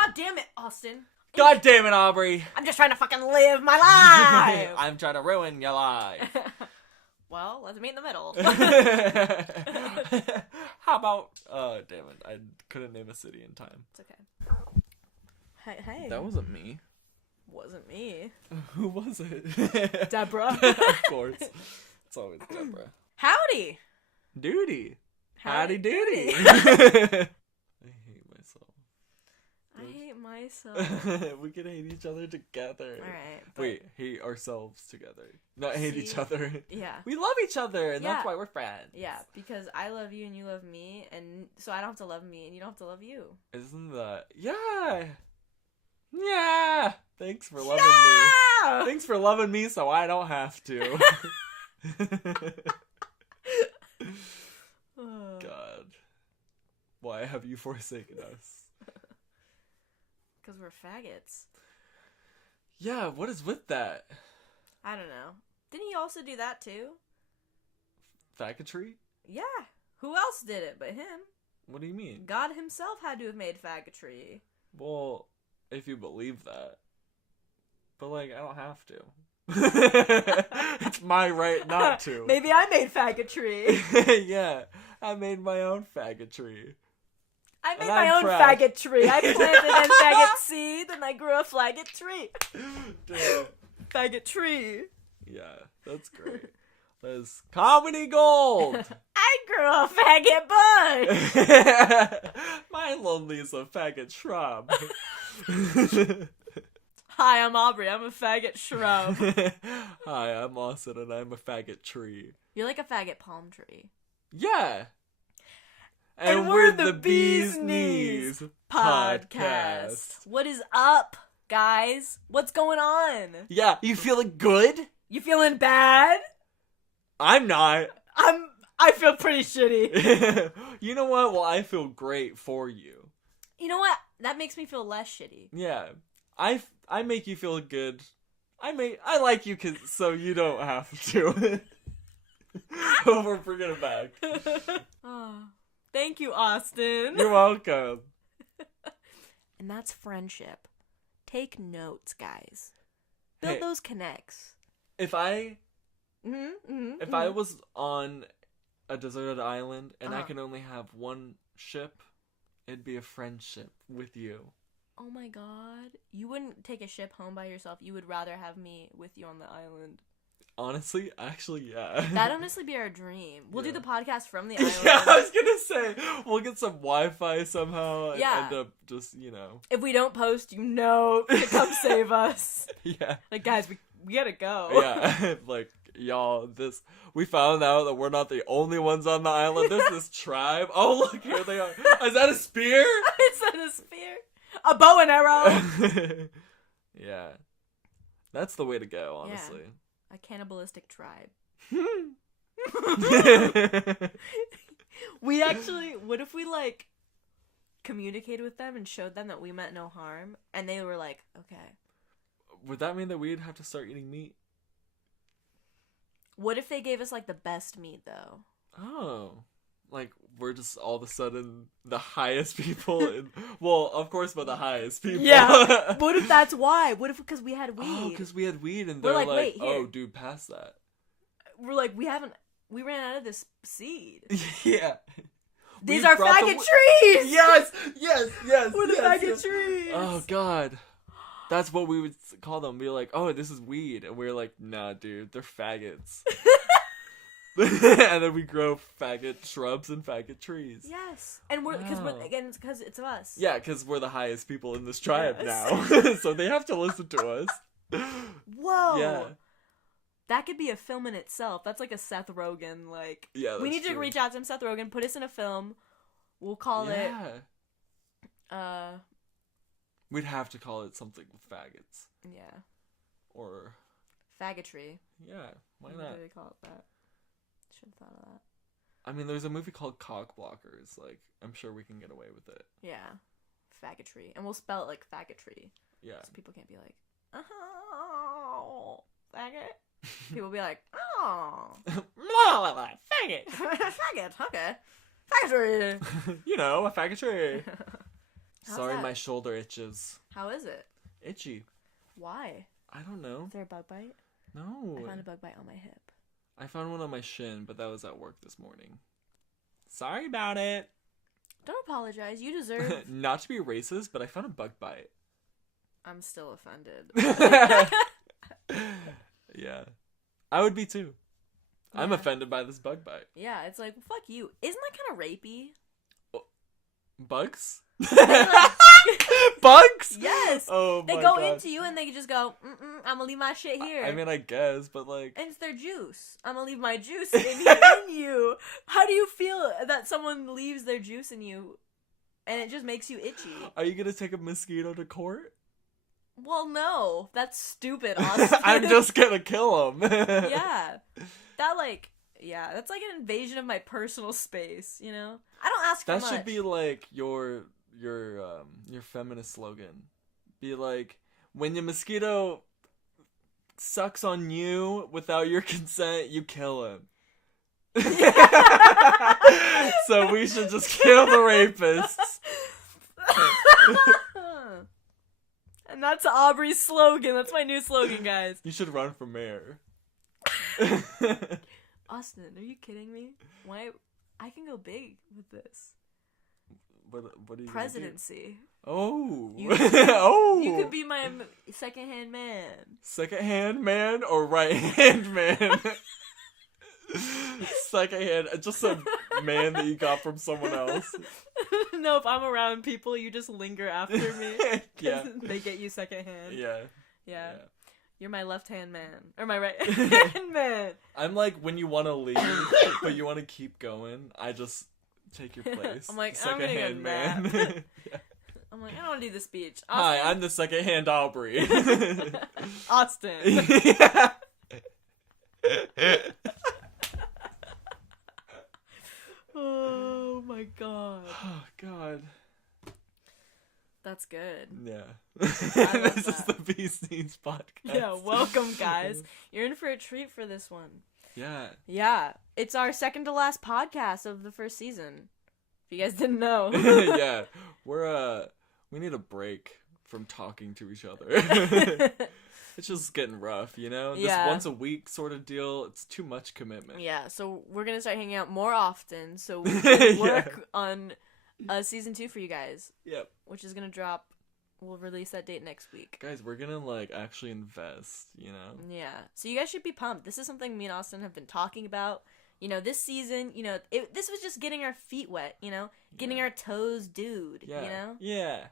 God damn it, Austin. God damn it, Aubrey. I'm just trying to fucking live my life. I'm trying to ruin your life. Well, let's meet in the middle. How about... damn it. I couldn't name a city in time. It's okay. Hey. That wasn't me. Wasn't me. Who was it? Deborah. Of course. It's always Deborah. Howdy. Duty. Howdy doody. I hate myself. We can hate each other together. Alright. Wait, hate ourselves together. Not hate each other. Yeah. We love each other, and that's why we're friends. Yeah, because I love you and you love me, and so I don't have to love me and you don't have to love you. Isn't that... Yeah! Yeah! Thanks for loving me. Thanks for loving me so I don't have to. God. Why have you forsaken us? Because we're faggots. Yeah, what is with that? I don't know. Didn't he also do that too? Faggotry? Yeah. Who else did it but him? What do you mean? God himself had to have made faggotry. Well, if you believe that. But, like, I don't have to. It's my right not to. Maybe I made faggotry. Yeah, I made my own faggotry. I made my own faggot tree. I planted a faggot seed and I grew a faggot tree. Faggot tree. Yeah, that's great. That's comedy gold. I grew a faggot bud. My lonely's a faggot shrub. Hi, I'm Aubrey. I'm a faggot shrub. Hi, I'm Austin and I'm a faggot tree. You're like a faggot palm tree. Yeah. And we're the Bee's Knees podcast. What is up, guys? What's going on? Yeah, you feeling good? You feeling bad? I'm not. I feel pretty shitty. You know what? Well, I feel great for you. You know what? That makes me feel less shitty. Yeah. I make you feel good. I like you so you don't have to. Oh, we're bringing it back. Oh. Thank you, Austin. You're welcome. And that's friendship. Take notes, guys. Build those connects. If I was on a deserted island and I can only have one ship, it'd be a friendship with you. Oh my god. You wouldn't take a ship home by yourself. You would rather have me with you on the island. Honestly, actually, yeah. That'd honestly be our dream. We'll do the podcast from the island. Yeah, I was gonna say, we'll get some Wi-Fi somehow and end up just, If we don't post, to come save us. Yeah. Like, guys, we gotta go. Yeah, like, y'all, we found out that we're not the only ones on the island. There's this tribe. Oh, look, here they are. Is that a spear? Is that a spear? A bow and arrow? Yeah. That's the way to go, honestly. Yeah. A cannibalistic tribe. What if we, communicated with them and showed them that we meant no harm, and they were like, okay. Would that mean that we'd have to start eating meat? What if they gave us, the best meat, though? Oh. Like, we're just all of a sudden the highest people well, of course, but the highest people. Yeah. What if that's why? What if because we had weed? Oh, because we had weed and they're like, like, wait, oh, dude, pass that. We're like, we ran out of this seed. Yeah. These are faggot trees! Yes! We're the faggot trees! Oh, God. That's what we would call them. Be like, oh, this is weed. And we're like, nah, dude, they're faggots. And then we grow faggot shrubs and faggot trees. Yes. And because it's us. Yeah, because we're the highest people in this tribe now. So they have to listen to us. Whoa. Yeah. That could be a film in itself. That's like a Seth Rogen, Yeah, we need to reach out to him, Seth Rogen, put us in a film. We'll call it... We'd have to call it something with faggots. Yeah. Or... Faggotry. Yeah, why not? What do they call it that? Should have thought of that. I mean, there's a movie called Cock Blockers. I'm sure we can get away with it. Yeah. Faggotry. And we'll spell it like faggotry. Yeah. So people can't be like, oh, faggot. People will be like, oh. Faggot. Faggot, okay. Faggotry. A faggotry. Sorry, my shoulder itches. How is it? Itchy. Why? I don't know. Is there a bug bite? No. I found a bug bite on my hip. I found one on my shin, but that was at work this morning. Sorry about it. Don't apologize. You deserve... Not to be racist, but I found a bug bite. I'm still offended. Yeah. I would be too. Yeah. I'm offended by this bug bite. Yeah, it's like, fuck you. Isn't that kind of rapey? Bugs? Bugs? Yes. Oh they my go God. into you and they just go, I'm gonna leave my shit here. I mean, I guess, but like... And it's their juice. I'm gonna leave my juice in you. How do you feel that someone leaves their juice in you and it just makes you itchy? Are you gonna take a mosquito to court? Well, no. That's stupid, Austin. I'm just gonna kill him. Yeah. That, like... Yeah, that's like an invasion of my personal space, you know? I don't ask for much. That should be like your feminist slogan. Be like, when your mosquito sucks on you without your consent, you kill him. So we should just kill the rapists. And that's Aubrey's slogan. That's my new slogan, guys. You should run for mayor. Austin, are you kidding me? Why? I can go big with this. What are you Presidency. Oh. Oh. You could be my second-hand man. Second-hand man or right-hand man? Second-hand, just a man that you got from someone else. No, if I'm around people, you just linger after me. Yeah. They get you second-hand. Yeah. You're my left-hand man. Or my right-hand man. I'm like, when you want to leave, but you want to keep going, I just take your place. I'm like, second-hand I'm man. gonna go nap. Yeah. I'm like, I don't want to do the speech. Hi, I'm the second-hand Aubrey. Austin. Yeah. Oh my god. Oh god. That's good. Yeah. This is the Bees Needs podcast. Yeah, welcome guys. You're in for a treat for this one. Yeah. Yeah. It's our second to last podcast of the first season. If you guys didn't know. Yeah. We need a break from talking to each other. It's just getting rough, you know? This once a week sort of deal, it's too much commitment. Yeah, so we're gonna start hanging out more often so we can work on season 2 for you guys. Yep. Which is gonna drop. We'll release that date next week. Guys, we're gonna like actually invest, you know? Yeah. So you guys should be pumped. This is something me and Austin have been talking about. You know, this season, you know, this was just getting our feet wet, you know? Getting our toes dude, you know? Yeah.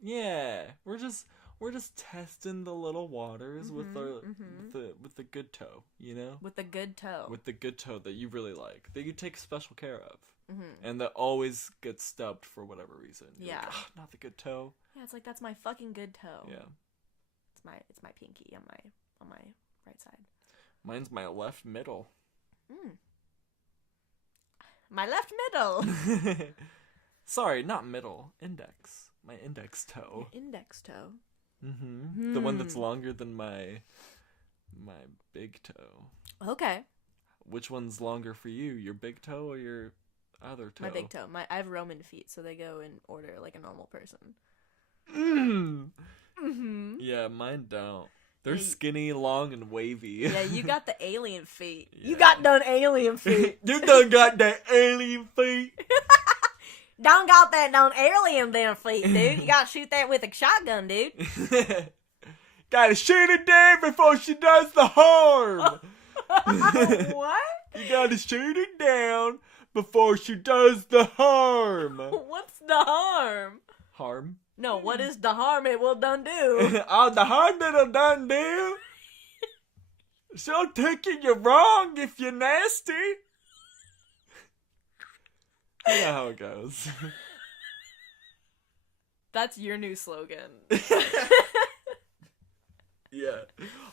Yeah. We're just testing the little waters with the good toe, you know? With the good toe. With the good toe that you really like, that you take special care of. And that always gets stubbed for whatever reason. You're like, oh, not the good toe. Yeah, it's like, that's my fucking good toe. Yeah. It's my pinky on my right side. Mine's my left middle. My left middle. Sorry, not middle. Index. My index toe. Your index toe. The one that's longer than my big toe. Okay. Which one's longer for you? Your big toe or your other toe? My big toe. I have Roman feet, so they go in order like a normal person. Yeah, mine don't. They're skinny, long, and wavy. Yeah, you got the alien feet. Yeah. You got done alien feet. You done got that alien feet. Don't got that done alien damn feet, dude. You gotta shoot that with a shotgun, dude. Gotta shoot it down before she does the harm. What? You gotta shoot it down before she does the harm. What's the harm? Harm? No, what is the harm it will done do? Oh, the harm it'll done do? She'll take you wrong if you're nasty. You know how it goes. That's your new slogan. Yeah.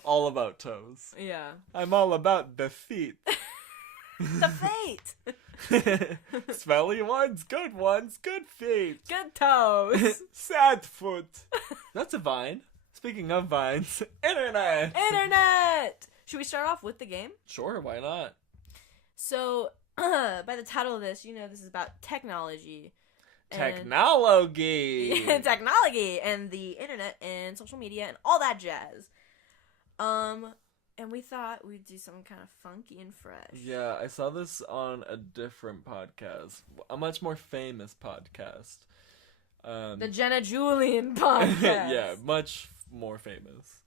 All about toes. Yeah. I'm all about the feet. The feet. Smelly ones, good feet. Good toes. Sad foot. That's a vine. Speaking of vines, internet. Should we start off with the game? Sure, why not? So, by the title of this, you know this is about technology. Technology! Technology and the internet and social media and all that jazz. And we thought we'd do something kind of funky and fresh. Yeah, I saw this on a different podcast. A much more famous podcast. The Jenna Julian podcast. Yeah, much more famous.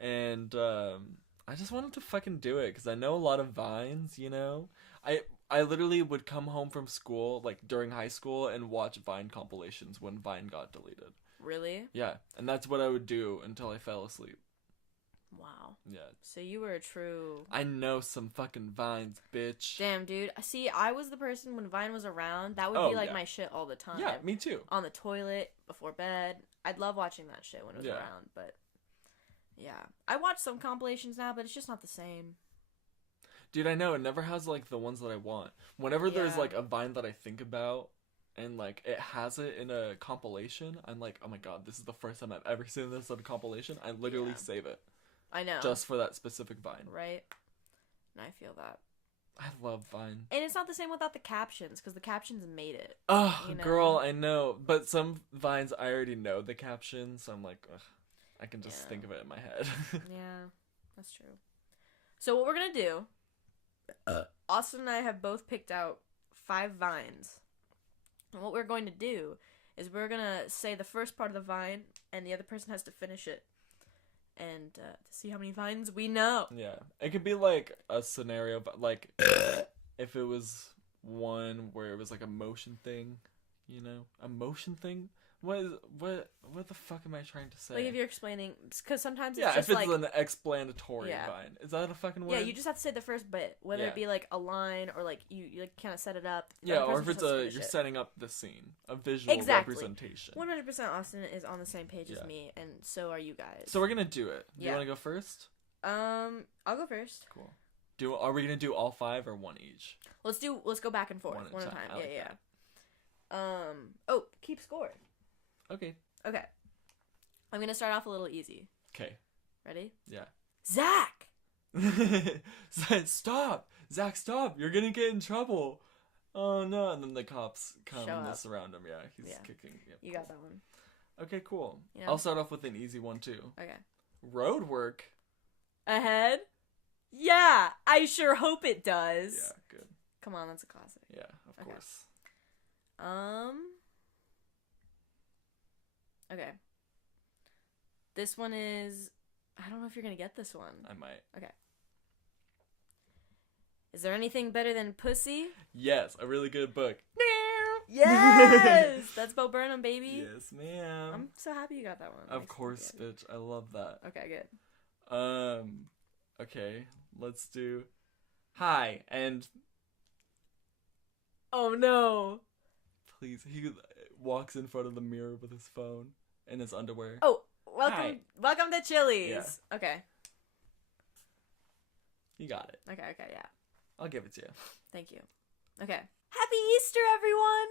And I just wanted to fucking do it because I know a lot of Vines, you know? I literally would come home from school, like, during high school and watch Vine compilations when Vine got deleted. Really? Yeah, and that's what I would do until I fell asleep. Wow. Yeah. So you were a true... I know some fucking Vines, bitch. Damn, dude. See, I was the person when Vine was around. That would be, like, my shit all the time. Yeah, me too. On the toilet, before bed. I'd love watching that shit when it was around, but... Yeah. I watch some compilations now, but it's just not the same. Dude, I know. It never has, like, the ones that I want. Whenever there's, like, a Vine that I think about, and, like, it has it in a compilation, I'm like, oh my god, this is the first time I've ever seen this on a compilation. I literally save it. I know. Just for that specific Vine. Right? And I feel that. I love Vine. And it's not the same without the captions, because the captions made it. Oh, you know? Girl, I know. But some Vines, I already know the captions, so I'm like, ugh, I can just think of it in my head. Yeah, that's true. So what we're going to do, Austin and I have both picked out 5 Vines. And what we're going to do is we're going to say the first part of the Vine, and the other person has to finish it. And to see how many Vines we know. Yeah. It could be like a scenario, but like if it was one where it was like a motion thing, you know? A motion thing? What the fuck am I trying to say? Like if you're explaining, because sometimes it's just if it's like... an explanatory Vine. Is that a fucking word? Yeah, you just have to say the first bit, whether it be like a line or like you like kind of set it up. Yeah, or if it's you're setting up the scene, a visual representation. 100% Austin is on the same page as me, and so are you guys. So we're gonna do it. Do you want to go first? I'll go first. Cool. Are we gonna do all 5 or one each? Let's go back and forth one at a time. Like yeah. Keep score. Okay. I'm gonna start off a little easy. Okay. Ready? Yeah. Zach! Stop! Zach, stop! You're gonna get in trouble! Oh no, and then the cops come and surround him. Yeah, he's kicking. Yep, you got that one. Okay, cool. You know? I'll start off with an easy one too. Okay. Road work. Ahead? Yeah, I sure hope it does. Yeah, good. Come on, that's a classic. Yeah, of course. Okay. This one is... I don't know if you're gonna get this one. I might. Okay. Is there anything better than pussy? Yes, a really good book. Yes! That's Bo Burnham, baby. Yes, ma'am. I'm so happy you got that one. Of course, bitch. I love that. Okay, good. Okay. Let's do... Hi, and... Oh, no. Please. He walks in front of the mirror with his phone and his underwear. Oh, welcome to Chili's. Yeah. Okay. You got it. Okay, yeah. I'll give it to you. Thank you. Okay. Happy Easter, everyone!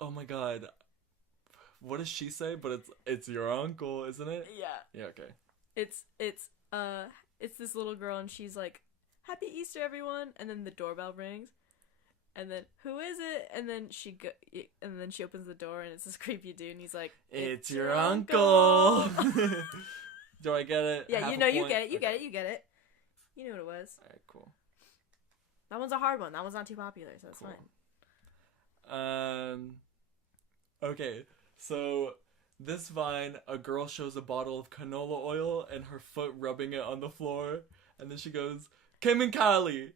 Oh my god. What does she say? But it's your uncle, isn't it? Yeah. Yeah, okay. It's this little girl and she's like, Happy Easter, everyone! And then the doorbell rings. And then, who is it? And then she opens the door and it's this creepy dude and he's like, It's your uncle! Do I get it? Yeah, you get it. You get it. You knew what it was. Alright, cool. That one's a hard one. That one's not too popular, so it's fine. Okay, so this Vine, a girl shows a bottle of canola oil and her foot rubbing it on the floor, and then she goes, Kim and Kylie!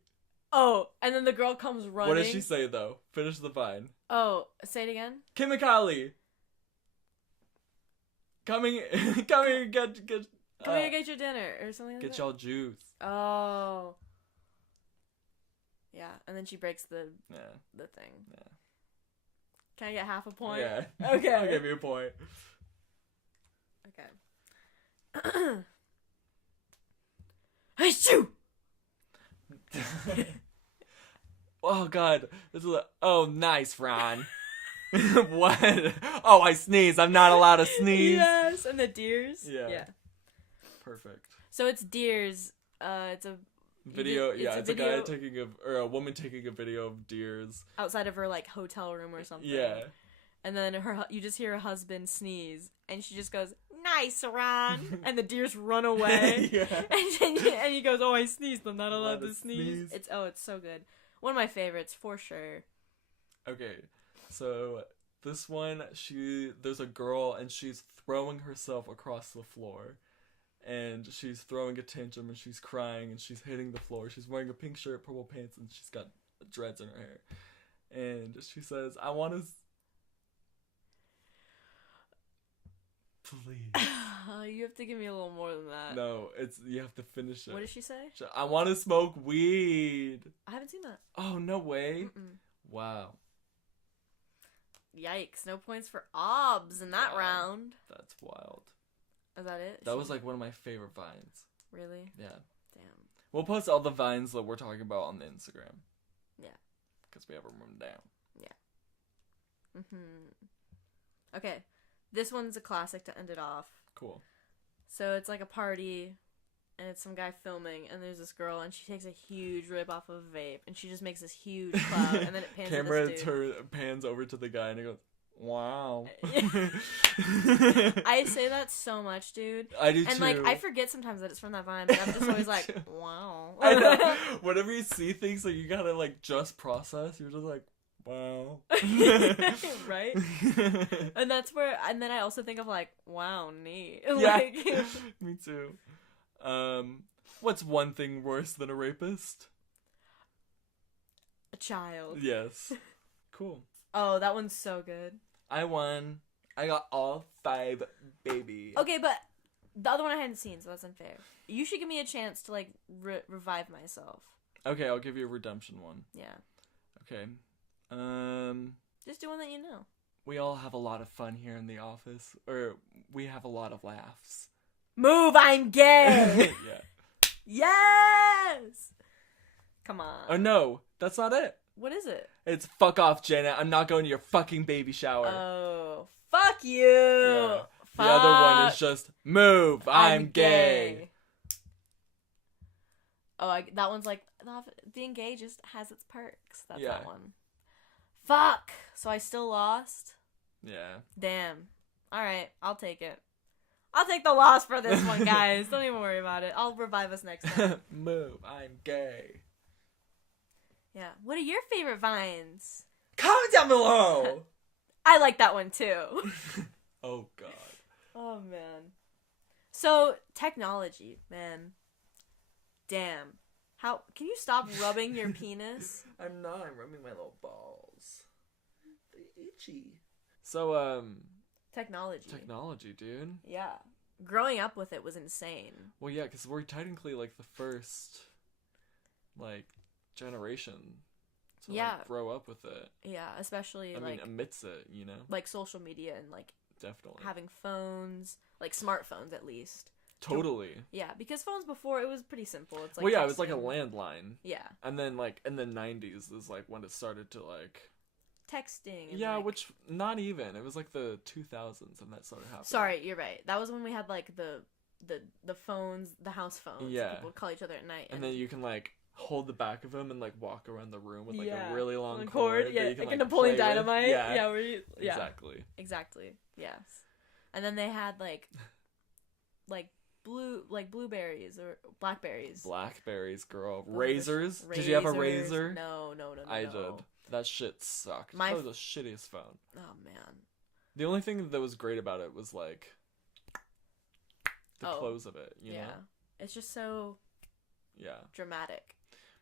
Oh, and then the girl comes running. What does she say, though? Finish the Vine. Oh, say it again? Kim and Kylie! Come here, get... Come here, get your dinner, or something like that. Get y'all juice. Oh. Yeah, and then she breaks the thing. Yeah. Can I get half a point? Yeah. Okay. I'll give you a point. Okay. Hey, shoo! Oh god. Nice, Ron. What? Oh, I sneeze. I'm not allowed to sneeze. Yes, and the deers. Yeah. Perfect. So it's deers. It's a Video. It's a guy or a woman taking a video of deers outside of her like hotel room or something. Yeah. And then you just hear her husband sneeze, and she just goes, "Nice, Ron," and the deers run away. Yeah. And he goes, "Oh, I sneezed. I'm not allowed to sneeze." It's so good. One of my favorites for sure. Okay, so this one, there's a girl and she's throwing herself across the floor, and she's throwing a tantrum and she's crying and she's hitting the floor. She's wearing a pink shirt, purple pants, and she's got dreads in her hair, and she says, "I want to." Please. You have to give me a little more than that. No, you have to finish it. What did she say? I want to smoke weed. I haven't seen that. Oh, no way. Mm-mm. Wow. Yikes. No points for OBS in that round. That's wild. Is that it? That was like one of my favorite vines. Really? Yeah. Damn. We'll post all the vines that we're talking about on the Instagram. Yeah. Because we have them written down. Yeah. Okay. This one's a classic to end it off. Cool. So it's like a party, and it's some guy filming, and there's this girl, and she takes a huge rip off of a vape, and she just makes this huge cloud, and then it pans Camera to this dude. pans over to the guy, and he goes, "Wow." I say that so much, dude. I do too. And like, I forget sometimes that it's from that Vine, but I'm just always like, wow. I know. Whenever you see things that you gotta like just process, you're just like, wow. Right? And that's where, and then I also think of like, wow, neat. Yeah. Like, Me too. What's one thing worse than a rapist? a child. Yes. Cool. Oh, that one's so good. I won. I got all 5, baby. Okay, but the other one I hadn't seen, so that's unfair. You should give me a chance to like revive myself. Okay, I'll give you a redemption one. Yeah. Okay. Just do one that you know. We all have a lot of fun here in the office, or we have a lot of laughs. Move, I'm gay. Yeah. Yes. Come on. Oh no, that's not it. What is it? It's fuck off, Janet. I'm not going to your fucking baby shower. Oh, fuck you. Yeah. The other one is just move. I'm gay. Oh, that one's like being gay just has its perks. That's Yeah. that one. Fuck. So I still lost. Yeah. Damn. All right, I'll take it. I'll take the loss for this one, guys. Don't even worry about it. I'll revive us next time. Move. I'm gay. Yeah. What are your favorite vines? Comment down below. I like that one too. Oh god. Oh man. So technology, man. Damn. How can you stop rubbing your penis? I'm not. I'm rubbing my little balls. They're itchy. So Technology, dude. Yeah. Growing up with it was insane. Well, yeah, because we're technically like the first, like, generation to like, grow up with it. Yeah, especially I mean, amidst it, you know. Like social media and like definitely having phones, like smartphones at least. Totally. Yeah, because phones before it was pretty simple. It's like well, yeah, it was like a landline. Yeah. And then like in the 90s is like when it started to like texting. And, yeah, like... which not even. It was like the 2000s and that started happening. Sorry, you're right. That was when we had like the phones, the house phones. Yeah. People would call each other at night. And then you can like hold the back of them and like walk around the room with like a really long cord. Yeah, that you can, like a Napoleon Dynamite. Yeah. Yeah, where you, yeah. Exactly. Yes. And then they had like blueberries or blackberries. Blackberries, girl. Razors? Did you have a razor? No. I did. That shit sucked. That was the shittiest phone. Oh man. The only thing that was great about it was like the close of it, you know? It's just so dramatic.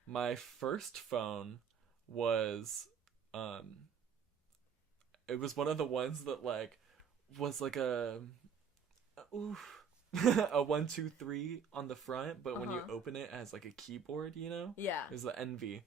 My first phone was it was one of the ones that like was like a 1, 2, 3 on the front, but when you open it, it has like a keyboard, you know? Yeah. It was the Envy.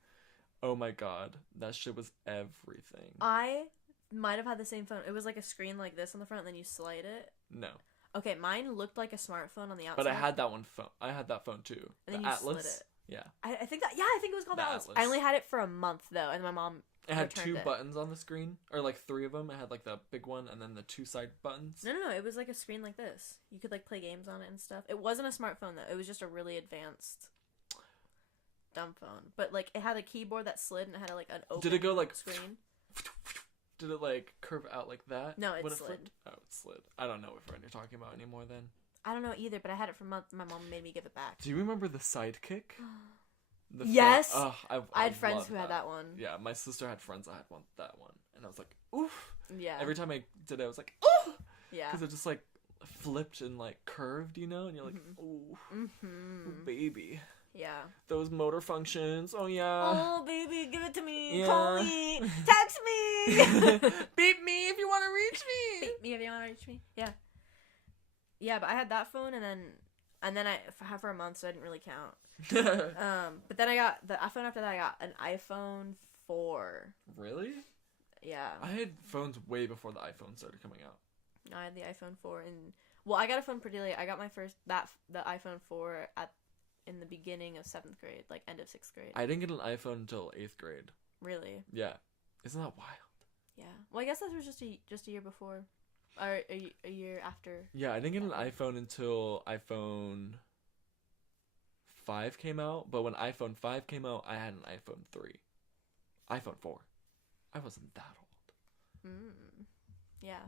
Oh my god, that shit was everything. I might have had the same phone. It was like a screen like this on the front, and then you slide it. No. Okay, mine looked like a smartphone on the outside. But I had that phone. I had that phone too. And then the you Atlas. slid it. Yeah. I think it was called the Atlas. I only had it for a month though, and my mom. It had 2 buttons on the screen, or like 3 of them. It had like the big one and then the 2 side buttons. No. It was like a screen like this. You could like play games on it and stuff. It wasn't a smartphone though. It was just a really advanced. dumb phone. But, like, it had a keyboard that slid and it had, like, an open Did it go, like, screen. Did it, like, curve out like that? No, it when slid. flipped? Oh, it slid. I don't know what friend you're talking about anymore then. I don't know either, but I had it for months. My mom made me give it back. Do you remember the Sidekick? Yes! I had friends who had that one. Yeah, my sister had friends that had that one. And I was like, oof. Yeah. Every time I did it, I was like, oof! Yeah. Because it just, like, flipped and, like, curved, you know? And you're like, ooh. Ooh, baby. Yeah. Those motor functions. Oh, yeah. Oh, baby, give it to me. Yeah. Call me. Text me. Beep me if you want to reach me. Beep me if you want to reach me. Yeah. Yeah, but I had that phone, and then I for a month, so I didn't really count. But then I got the iPhone after that. I got an iPhone 4. Really? Yeah. I had phones way before the iPhone started coming out. I had the iPhone 4, and I got a phone pretty late. I got my first the iPhone 4 in the beginning of 7th grade, like end of 6th grade. I didn't get an iPhone until 8th grade. Really? Yeah. Isn't that wild? Yeah. Well, I guess that was just a year before, or a year after. Yeah, I didn't get an iPhone until iPhone 5 came out, but when iPhone 5 came out, I had an iPhone 3. iPhone 4. I wasn't that old. Yeah.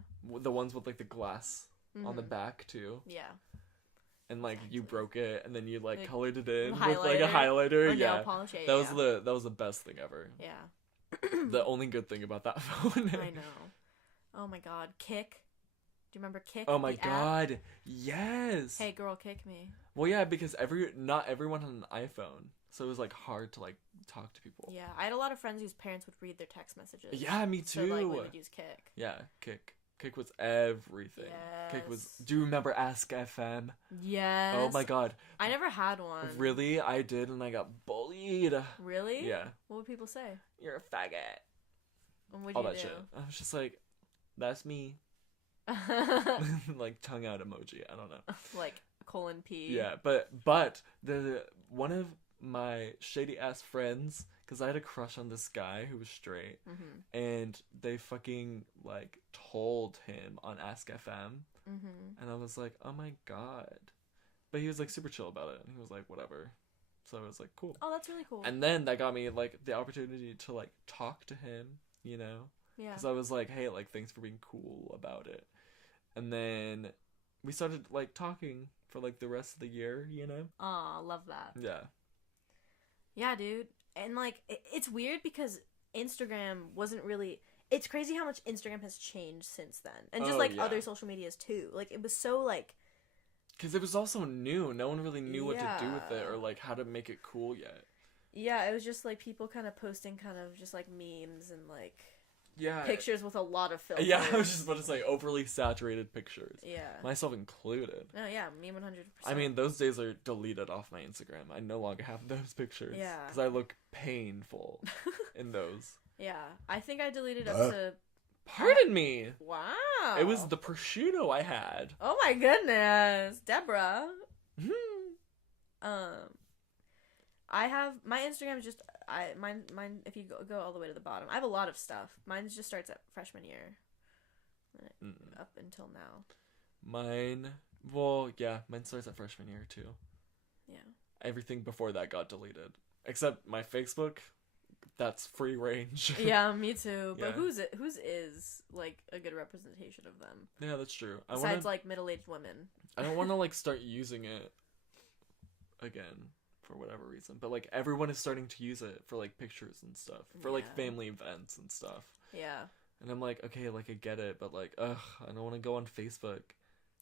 The ones with, like, the glass on the back, too. Yeah. And, like, Exactly. you broke it, and then you, like, colored it with in with, like, a highlighter. Or Yeah. nail polish. Yeah, That was the best thing ever. Yeah. The only good thing about that phone. I know. Oh my god. Kick. Do you remember Kick? Oh my the app? god. Yes. Hey girl, kick me. Well, yeah, because not everyone had an iPhone. So it was, like, hard to, like, talk to people. Yeah. I had a lot of friends whose parents would read their text messages. Yeah, me too. So, like, we would use Kick. Yeah, Kick. Kick was everything. Yes. Kick was... Do you remember Ask FM? Yes. Oh my god. I never had one. Really? I did, and I got bullied. Really? Yeah. What would people say? You're a faggot. And what'd All you that do? shit. I was just like, that's me. Like, tongue out emoji. I don't know. Like, :P. Yeah, but the one of my shady ass friends, because I had a crush on this guy who was straight, and they fucking, like, told him on Ask FM, and I was like, oh my god. But he was, like, super chill about it, and he was like, whatever. So I was like, cool. Oh, that's really cool. And then that got me, like, the opportunity to, like, talk to him, you know? Yeah. Because I was like, hey, like, thanks for being cool about it. And then we started, like, talking for, like, the rest of the year, you know? Aw, love that. Yeah. Yeah, dude. And, like, it's weird because Instagram wasn't really... It's crazy how much Instagram has changed since then. And just, other social medias, too. Like, it was so, like... Because it was also new. No one really knew what to do with it or, like, how to make it cool yet. Yeah, it was just, like, people kind of posting kind of just, like, memes and, like... Yeah. Pictures with a lot of filters. Yeah, I was just about to say overly saturated pictures. Yeah. Myself included. No, yeah, me 100%. I mean, those days are deleted off my Instagram. I no longer have those pictures. Yeah. Because I look painful in those. Yeah. I think I deleted up to... Pardon me! Wow. It was the prosciutto I had. Oh my goodness. Deborah. I have... My Instagram is just... Mine, if you go all the way to the bottom, I have a lot of stuff. Mine just starts at freshman year. Up until now. Mine starts at freshman year too. Yeah. Everything before that got deleted. Except my Facebook, that's free range. Yeah, me too. But Yeah. whose is, like, a good representation of them? Yeah, that's true. Besides, like, middle-aged women. I don't want to, like, start using it again. For whatever reason, but, like, everyone is starting to use it for, like, pictures and stuff, for like family events and stuff. Yeah. And I'm like, okay, like, I get it, but, like, I don't want to go on Facebook.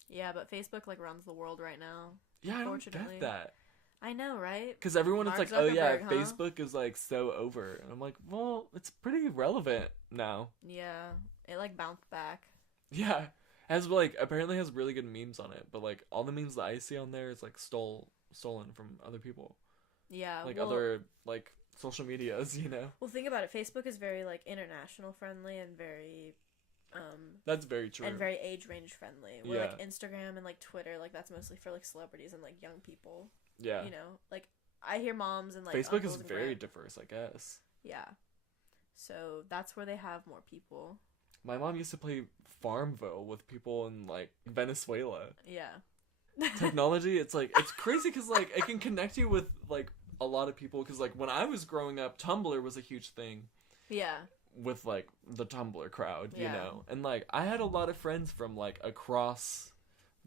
Yeah, but Facebook, like, runs the world right now. Yeah, I don't get that. I know, right? Because everyone Mark is like, oh yeah, Zuckerberg, huh? Facebook is, like, so over, and I'm like, well, it's pretty relevant now. Yeah, it, like, bounced back. Yeah, apparently has really good memes on it, but, like, all the memes that I see on there is, like, stolen from other people. Yeah. Like, other, like, social medias, you know? Well, think about it. Facebook is very, like, international friendly and very, That's very true. and very age range friendly. Where, like, Instagram and, like, Twitter, like, that's mostly for, like, celebrities and, like, young people. Yeah. You know? Like, I hear moms and, like, Facebook is uncles and very diverse, I guess. Yeah. So, that's where they have more people. My mom used to play Farmville with people in, like, Venezuela. Yeah. Technology, it's, like, it's crazy because, like, it can connect you with, like, a lot of people, because like when I was growing up, Tumblr was a huge thing. Yeah. With like the Tumblr crowd, you Yeah. know, and like I had a lot of friends from like across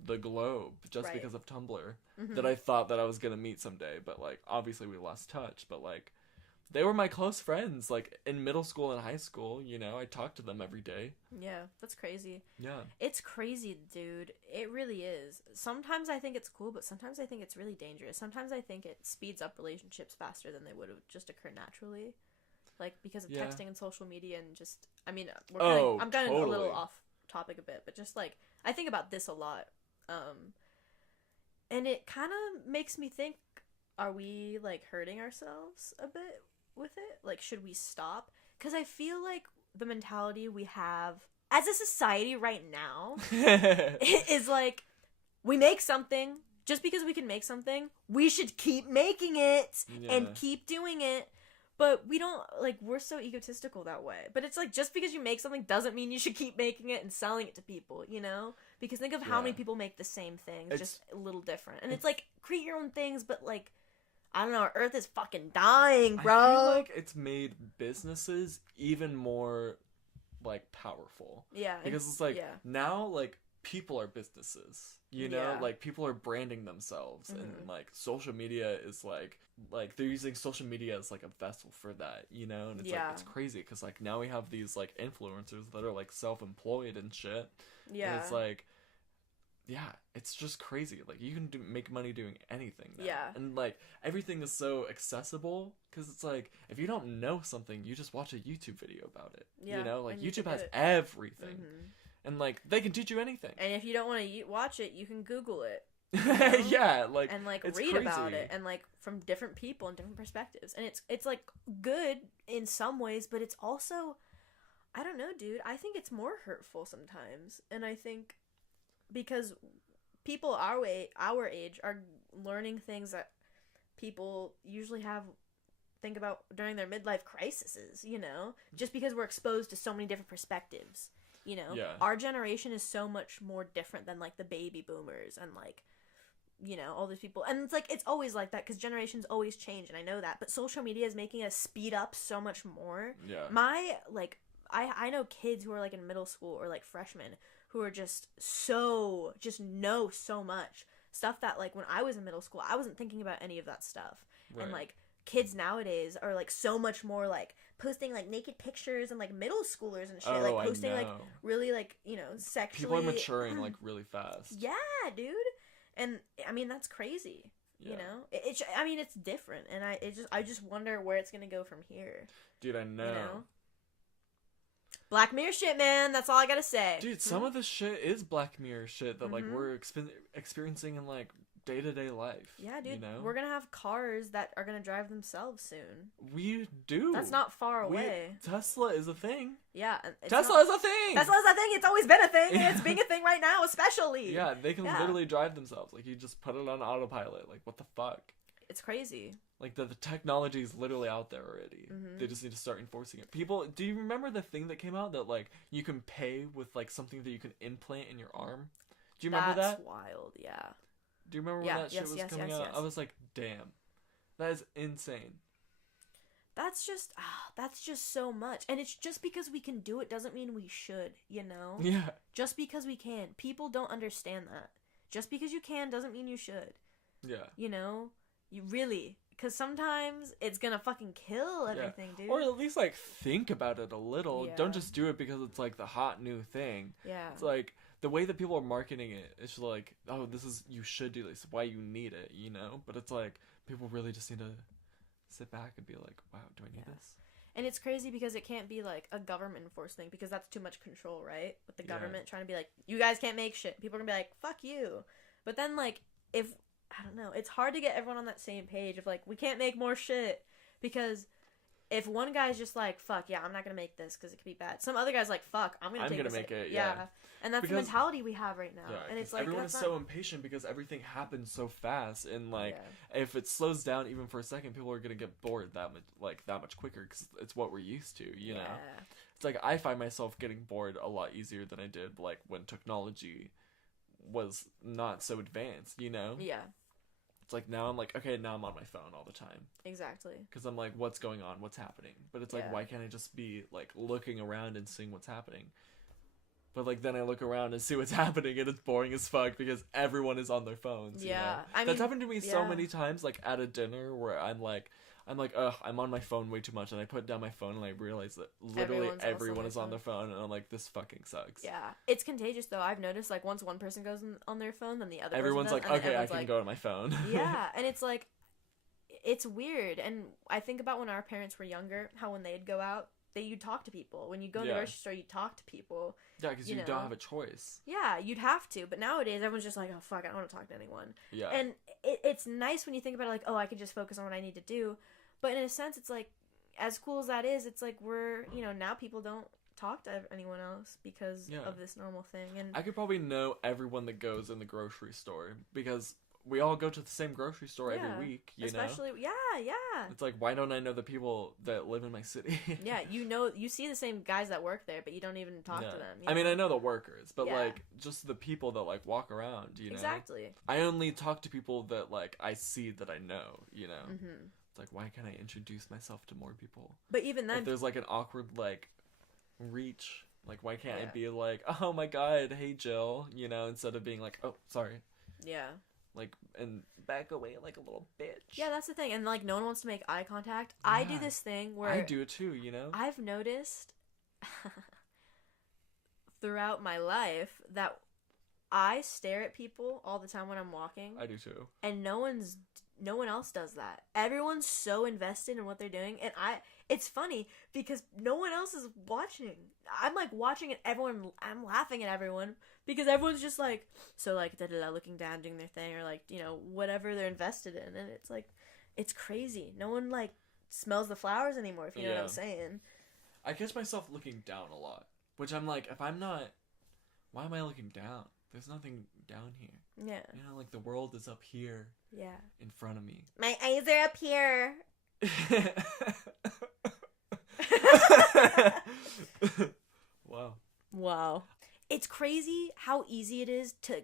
the globe just Right. because of Tumblr that I thought that I was gonna meet someday, but like obviously we lost touch, but like they were my close friends like in middle school and high school, you know. I talked to them every day. Yeah, that's crazy. Yeah, It's crazy, dude. It really is. Sometimes I think it's cool, but sometimes I think it's really dangerous. Sometimes I think it speeds up relationships faster than they would have just occurred naturally. Like, because of texting and social media and just, I mean, I'm kind of a little off topic a bit, but just, like, I think about this a lot. And it kind of makes me think, are we, like, hurting ourselves a bit with it? Like, should we stop? Because I feel like the mentality we have as a society right now is, like, we make something. Just because we can make something, we should keep making it and keep doing it. But we don't, like, we're so egotistical that way. But it's like, just because you make something doesn't mean you should keep making it and selling it to people, you know? Because think of how many people make the same thing, just a little different. And it's like, create your own things, but like, I don't know, our earth is fucking dying, bro. I feel like it's made businesses even more, like, powerful. Yeah. Because it's like, now, like, people are businesses, you know? Like, people are branding themselves. And, like, social media is, like, they're using social media as like a vessel for that, you know. And it's like, it's crazy because like now we have these like influencers that are like self-employed and shit. And it's like, it's just crazy. Like you can make money doing anything now. And like everything is so accessible because it's like if you don't know something, you just watch a YouTube video about it. You know, like YouTube has everything. And like they can teach you anything. And if you don't want to watch it, you can Google it. Yeah, like and like it's read crazy. about it and like from different people and different perspectives, and it's like good in some ways, but it's also, I don't know, dude, I think it's more hurtful sometimes. And I think because people our age are learning things that people usually think about during their midlife crises, you know, just because we're exposed to so many different perspectives, you know. Our generation is so much more different than like the baby boomers and like, you know, all these people. And it's like, it's always like that because generations always change, and I know that, but social media is making us speed up so much more. My, like, I know kids who are like in middle school or like freshmen who are just know so much stuff that like when I was in middle school I wasn't thinking about any of that stuff. And like kids nowadays are like so much more like posting like naked pictures, and like middle schoolers and shit, like posting like really like, you know, sexually. People are maturing like really fast. Yeah, dude. And I mean that's crazy. You know, I mean it's different, and I just wonder where it's gonna go from here. Dude, I know. You know? Black Mirror shit, man. That's all I gotta say. Dude, some of the shit is Black Mirror shit that like we're experiencing in like day-to-day life. Yeah, dude. You know? We're gonna have cars that are gonna drive themselves soon. We do. That's not far away. Tesla is a thing. Yeah. Tesla is a thing! Tesla's a thing! It's always been a thing, and it's being a thing right now, especially! Yeah, they can literally drive themselves. Like, you just put it on autopilot. Like, what the fuck? It's crazy. Like, the technology is literally out there already. They just need to start enforcing it. People, do you remember the thing that came out that, like, you can pay with, like, something that you can implant in your arm? Do you remember that? That's wild, yeah. Do you remember when that shit was coming out? I was like, damn. That is insane. That's just so much. And it's just because we can do it doesn't mean we should, you know? Yeah. Just because we can. People don't understand that. Just because you can doesn't mean you should. Yeah. You know? You really... Because sometimes it's gonna fucking kill everything, dude. Or at least, like, think about it a little. Yeah. Don't just do it because it's, like, the hot new thing. Yeah. It's, like, the way that people are marketing it, it's like, oh, you should do this. Why you need it, you know? But it's, like, people really just need to sit back and be like, wow, do I need this? And it's crazy because it can't be, like, a government enforced thing because that's too much control, right? With the government trying to be like, you guys can't make shit. People are gonna be like, fuck you. But then, like, if... I don't know. It's hard to get everyone on that same page of, like, we can't make more shit. Because if one guy's just like, fuck, yeah, I'm not going to make this because it could be bad. Some other guy's like, fuck, I'm going to make it. Yeah. And that's the mentality we have right now. And it's like, everyone is so impatient because everything happens so fast. And, like, if it slows down even for a second, people are going to get bored that much quicker because it's what we're used to, you know? It's like, I find myself getting bored a lot easier than I did, like, when technology was not so advanced, you know? Yeah. It's like, now I'm like, okay, now I'm on my phone all the time. Exactly. Because I'm like, what's going on? What's happening? But it's like, why can't I just be, like, looking around and seeing what's happening? But, like, then I look around and see what's happening, and it's boring as fuck because everyone is on their phones. Yeah. You know? I mean, that's happened to me so many times, like, at a dinner where I'm like, ugh, I'm on my phone way too much, and I put down my phone, and I realize that literally everyone is on their phone, and I'm like, this fucking sucks. Yeah. It's contagious, though. I've noticed, like, once one person goes on their phone, then the other everyone's person does, like, okay, I can go on my phone. Yeah, and it's like, it's weird, and I think about when our parents were younger, how when they'd go out, you'd talk to people. When you go to the grocery store, you talk to people. Yeah, because you don't have a choice. Yeah, you'd have to. But nowadays, everyone's just like, oh, fuck, I don't want to talk to anyone. Yeah. And it's nice when you think about it, like, oh, I can just focus on what I need to do. But in a sense, it's like, as cool as that is, it's like now people don't talk to anyone else because of this normal thing. And I could probably know everyone that goes in the grocery store because we all go to the same grocery store every week, especially, yeah. It's like, why don't I know the people that live in my city? Yeah, you see the same guys that work there, but you don't even talk to them. I mean, I know the workers, but, like, just the people that, like, walk around, you know? Exactly. I only talk to people that, like, I see that I know, you know? Mm-hmm. It's like, why can't I introduce myself to more people? But even then... If there's, like, an awkward, like, reach, like, why can't I be like, oh my god, hey Jill, you know, instead of being like, oh, sorry. Yeah. Like, and back away like a little bitch. Yeah, that's the thing. And, like, no one wants to make eye contact. Yeah. I do this thing where... I do it too, you know? I've noticed throughout my life that I stare at people all the time when I'm walking. I do too. And no one else does that. Everyone's so invested in what they're doing, and it's funny because no one else is watching. I'm like watching it, I'm laughing at everyone because everyone's just like, so like looking down, doing their thing, or like, whatever they're invested in, and it's like, it's crazy. No one like smells the flowers anymore, if you know what I'm saying. I catch myself looking down a lot, which I'm like, if I'm not, why am I looking down? There's nothing down here. Yeah. You know, like the world is up here. Yeah. In front of me. My eyes are up here. Wow. It's crazy how easy it is to...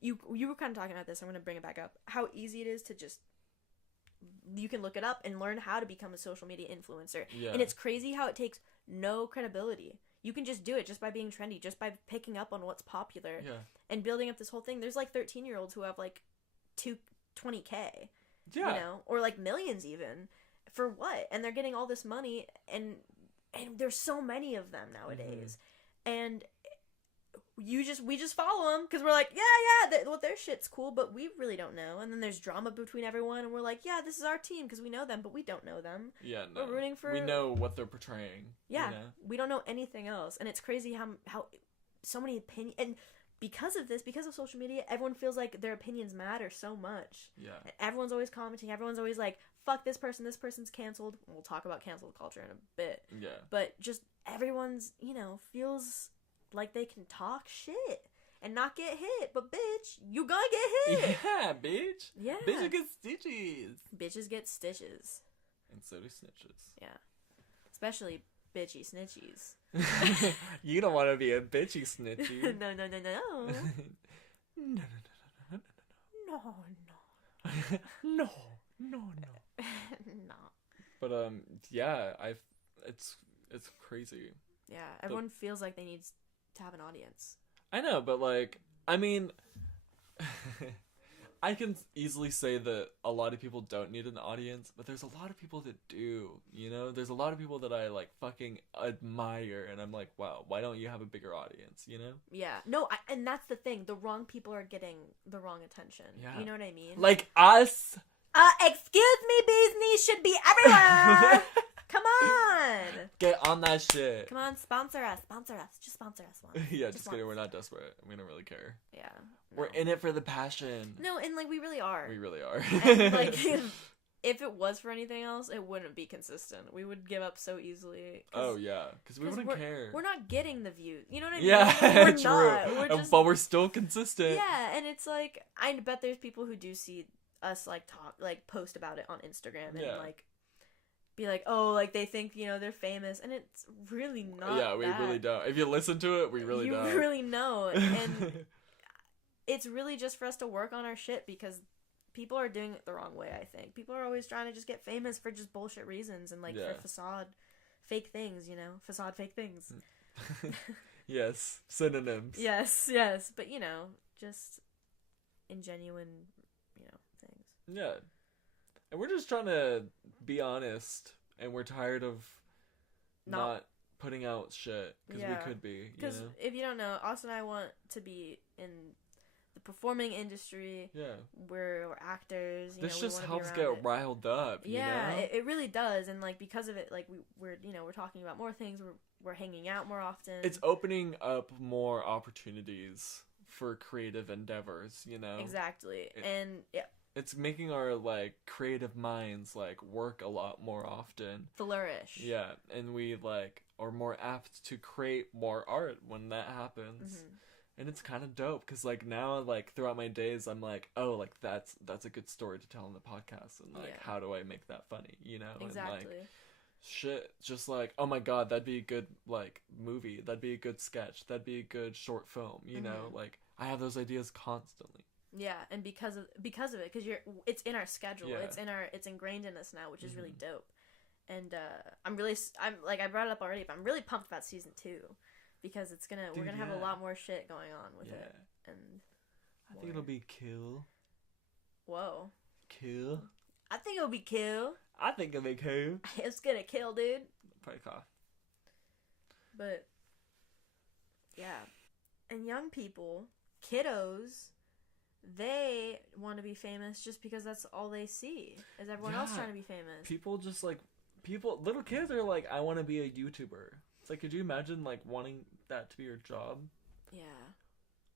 You were kind of talking about this. I'm going to bring it back up. How easy it is to just... You can look it up and learn how to become a social media influencer. Yeah. And it's crazy how it takes no credibility. You can just do it just by being trendy, just by picking up on what's popular. Yeah. And building up this whole thing. There's like 13-year-olds who have like 20K. Yeah. You know? Or like millions even. For what? And they're getting all this money, and there's so many of them nowadays. Mm-hmm. And we just follow them because we're like, their shit's cool, but we really don't know. And then there's drama between everyone, and we're like, yeah, this is our team because we know them, but we don't know them. Yeah, no. We're rooting for... We know what they're portraying. Yeah, we don't know anything else. And it's crazy how so many opinions... And because of this, because of social media, everyone feels like their opinions matter so much. Yeah. And everyone's always commenting. Everyone's always like, fuck this person's canceled. We'll talk about cancel culture in a bit. Yeah. But just everyone's, feels like they can talk shit and not get hit. But bitch, you gonna get hit. Yeah, bitch. Yeah. Bitches get stitches. Bitches get stitches. And so do snitches. Yeah. Especially bitchy snitchies. You don't want to be a bitchy snitchy. No. No. No. But yeah, it's crazy. Yeah, everyone feels like they need to have an audience. I know, but like, I mean, I can easily say that a lot of people don't need an audience, but there's a lot of people that do, There's a lot of people that I, like, fucking admire, and I'm like, wow, why don't you have a bigger audience, Yeah. No, and that's the thing. The wrong people are getting the wrong attention. Yeah. You know what I mean? Like us. Excuse me, bees knees should be everywhere! Come on! Get on that shit. Come on, sponsor us. Just sponsor us once. Yeah, just kidding. We're not desperate. We don't really care. Yeah. No. We're in it for the passion. No, and, like, we really are. We really are. And, like, if it was for anything else, it wouldn't be consistent. We would give up so easily. Oh, yeah. Because we wouldn't care. We're not getting the views. You know what I mean? Yeah, we're true. Not. But we're still consistent. Yeah, and it's like, I bet there's people who do see us, like, post about it on Instagram and, like, be like, oh, like, they think, they're famous, and it's really not. Yeah, we really don't. If you listen to it, we really don't. You really know, and it's really just for us to work on our shit, because people are doing it the wrong way, I think. People are always trying to just get famous for just bullshit reasons and, like, for facade fake things, you know? Facade fake things. Yes. Synonyms. Yes. But, you know, just ingenuine, you know, things. Yeah. And we're just trying to be honest, and we're tired of not putting out shit, because we could be, because if you don't know, Austin and I want to be in the performing industry. We're actors. This just helps get riled up. Yeah, you know? It really does, and like because of it, like we're talking about more things. We're hanging out more often. It's opening up more opportunities for creative endeavors. You know, exactly, and yeah. It's making our, like, creative minds, like, work a lot more often. Flourish. Yeah, and we, like, are more apt to create more art when that happens. Mm-hmm. And it's kind of dope, because, like, now, like, throughout my days, I'm like, oh, like, that's a good story to tell on the podcast, and, like, how do I make that funny, you know? Exactly. And, like, shit, just like, oh my god, that'd be a good, like, movie, that'd be a good sketch, that'd be a good short film, you know? Like, I have those ideas constantly. Yeah, and because of it, because it's in our schedule. Yeah. It's ingrained in us now, which is really dope. And I'm like, I brought it up already, but I'm really pumped about season 2 because we're gonna have a lot more shit going on with it. And I think it'll be cool. Whoa. Cool. I think it'll be cool. I think it'll be cool. It's gonna kill, dude. Probably cough. But yeah, and young people, kiddos. They want to be famous just because that's all they see is everyone else trying to be famous. People just little kids are like, I want to be a YouTuber. It's like, could you imagine like wanting that to be your job? Yeah,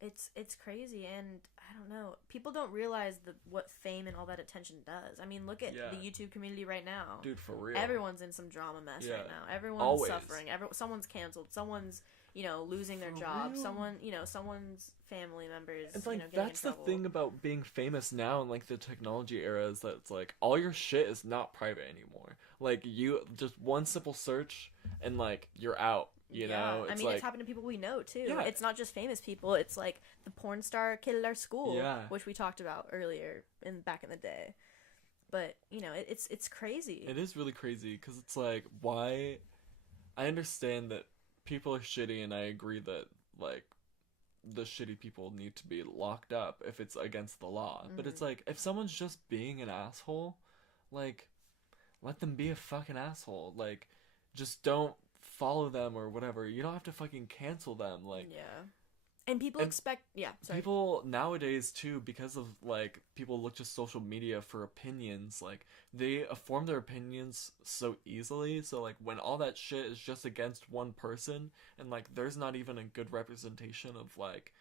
it's crazy, and I don't know. People don't realize what fame and all that attention does. I mean, look at the YouTube community right now, dude. For real, everyone's in some drama mess right now. Everyone's suffering. Someone's canceled. Someone's losing their job. Real? Someone's family members. It's like, that's the thing about being famous now in like the technology era is that it's like all your shit is not private anymore. Like you just one simple search and like you're out. You know, I mean, it's happened to people we know too. Yeah. It's not just famous people. It's like the porn star kid at our school, which we talked about earlier back in the day. But it's crazy. It is really crazy because it's like, why? I understand that people are shitty, and I agree that like the shitty people need to be locked up if it's against the law. But it's like, if someone's just being an asshole, like, let them be a fucking asshole. Like, just don't follow them or whatever. You don't have to fucking cancel them. Like, and people expect people nowadays too, because of like people look to social media for opinions, like they form their opinions so easily. So like when all that shit is just against one person and like there's not even a good representation of like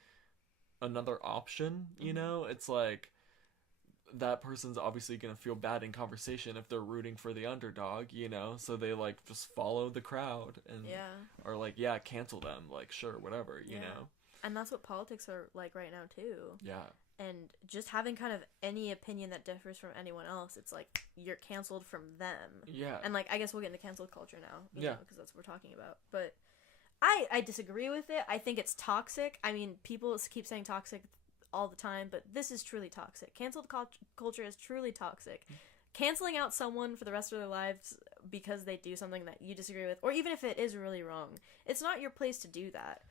another option, you know, it's like that person's obviously gonna feel bad in conversation if they're rooting for the underdog, you know, so they like just follow the crowd and are like, cancel them, like, sure, whatever, you know. And that's what politics are like right now too. Yeah. And just having kind of any opinion that differs from anyone else, it's like you're canceled from them. Yeah. And like, I guess we'll get into cancel culture now, you know, because that's what we're talking about. But I disagree with it. I think it's toxic. I mean, people keep saying toxic all the time, but this is truly toxic. Cancel culture is truly toxic. Canceling out someone for the rest of their lives because they do something that you disagree with, or even if it is really wrong, it's not your place to do that.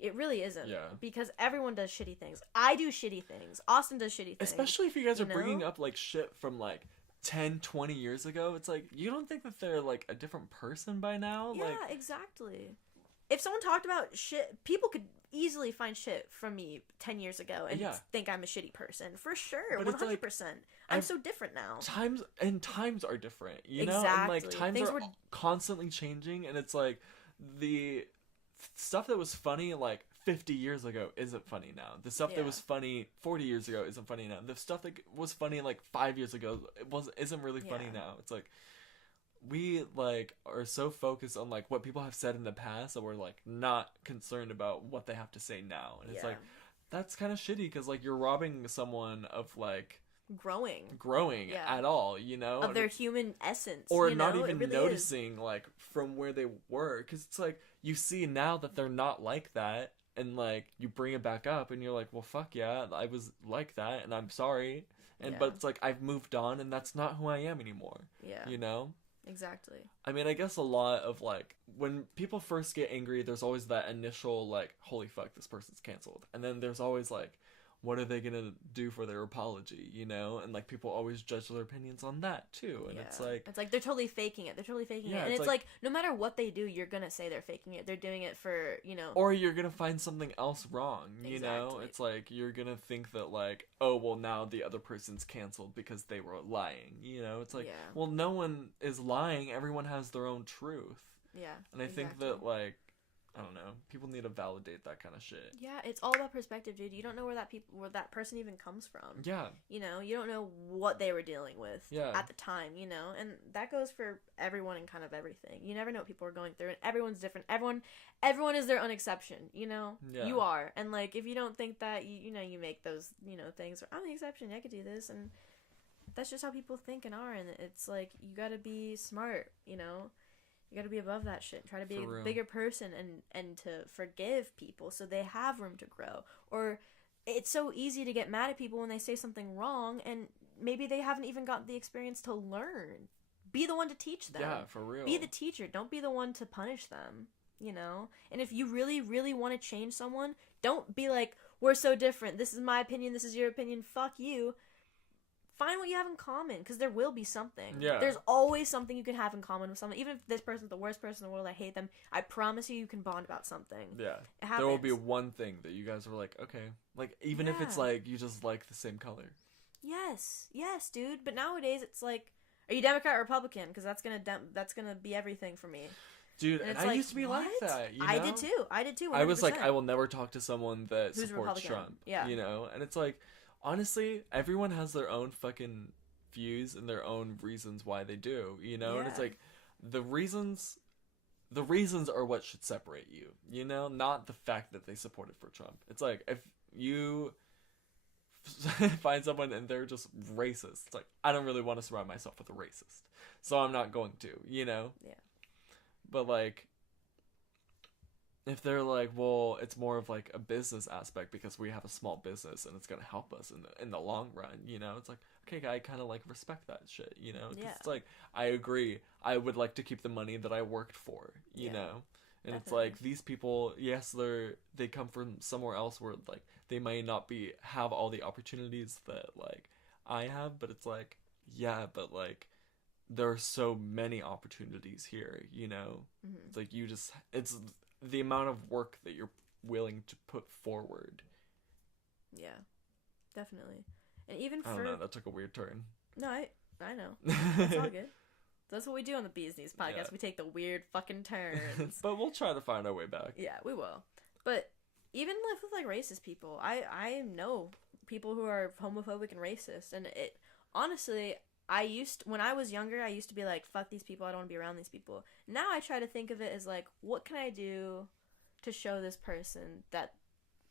It really isn't. Yeah. Because everyone does shitty things. I do shitty things. Austin does shitty things. Especially if you guys are bringing up, like, shit from, like, 10, 20 years ago. It's like, you don't think that they're, like, a different person by now? Yeah, like, exactly. If someone talked about shit, people could easily find shit from me 10 years ago and think I'm a shitty person. For sure. But 100%. Like, I'm so different now. Times are different, you know? And, like, times are constantly changing, and it's like, the stuff that was funny like 50 years ago isn't funny now. The stuff that was funny 40 years ago isn't funny now. The stuff that was funny like 5 years ago isn't really funny now. It's like we like are so focused on like what people have said in the past that we're like not concerned about what they have to say now. And it's like, that's kind of shitty because like you're robbing someone of like growing at all, you know, of their human essence, or not even really noticing like from where they were, because it's like you see now that they're not like that, and like you bring it back up and you're like, well, fuck yeah, I was like that and I'm sorry, And but it's like I've moved on, and that's not who I am anymore. Yeah. You know? Exactly. I mean, I guess a lot of, like, when people first get angry, there's always that initial, like, holy fuck, this person's canceled. And then there's always, like, what are they gonna do for their apology, you know? And, like, people always judge their opinions on that, too. And it's like... It's like, they're totally faking it. And it's like, no matter what they do, you're gonna say they're faking it. They're doing it for, you know... Or you're gonna find something else wrong, you know? It's like, you're gonna think that, like, oh, well, now the other person's canceled because they were lying, you know? It's like, well, no one is lying. Everyone has their own truth. Yeah, And I think that, like, I don't know, people need to validate that kind of shit. Yeah, it's all about perspective, dude. You don't know where that person even comes from. Yeah. You know, you don't know what they were dealing with at the time, you know? And that goes for everyone and kind of everything. You never know what people are going through, and everyone's different. Everyone is their own exception, you know? Yeah. You are. And, like, if you don't think that, you know, you make those, you know, things where, I'm the exception, I could do this, and that's just how people think and are, and it's like, you gotta be smart, you know? You gotta be above that shit. Try to be a bigger person and to forgive people so they have room to grow. Or it's so easy to get mad at people when they say something wrong and maybe they haven't even got the experience to learn. Be the one to teach them. Yeah, for real. Be the teacher. Don't be the one to punish them, you know? And if you really, really want to change someone, don't be like, we're so different. This is my opinion. This is your opinion. Fuck you. Find what you have in common, because there will be something. Yeah. There's always something you can have in common with someone. Even if this person's the worst person in the world, I hate them, I promise you can bond about something. Yeah. There will be one thing that you guys are like, okay. Like, even if it's like, you just like the same color. Yes. Yes, dude. But nowadays, it's like, are you Democrat or Republican? Because that's gonna be everything for me. Dude, and I used to be what? Like that, you know? I did too. 100%. I was like, I will never talk to someone that supports Trump. Yeah. You know? And it's like, honestly, everyone has their own fucking views and their own reasons why they do, you know? Yeah. And it's like, the reasons are what should separate you, you know? Not the fact that they supported for Trump. It's like, if you find someone and they're just racist, it's like, I don't really want to surround myself with a racist. So I'm not going to, you know? Yeah. But, like, if they're like, well, it's more of like a business aspect because we have a small business and it's gonna help us in the long run, you know, it's like, okay, I kind of like respect that shit, you know. Yeah. It's like, I agree, I would like to keep the money that I worked for, you know. And it's like, these people, yes, they come from somewhere else where like they might not have all the opportunities that like I have, but it's like, yeah, but like there are so many opportunities here, you know. Mm-hmm. It's like it's the amount of work that you're willing to put forward. Yeah, definitely. And even I don't know, that took a weird turn. No, I know. It's all good. That's what we do on the Bees Knees podcast. Yeah. We take the weird fucking turns. But we'll try to find our way back. Yeah, we will. But even with like racist people, I know people who are homophobic and racist, and it honestly, when I was younger, I used to be like, fuck these people, I don't want to be around these people. Now I try to think of it as like, what can I do to show this person that,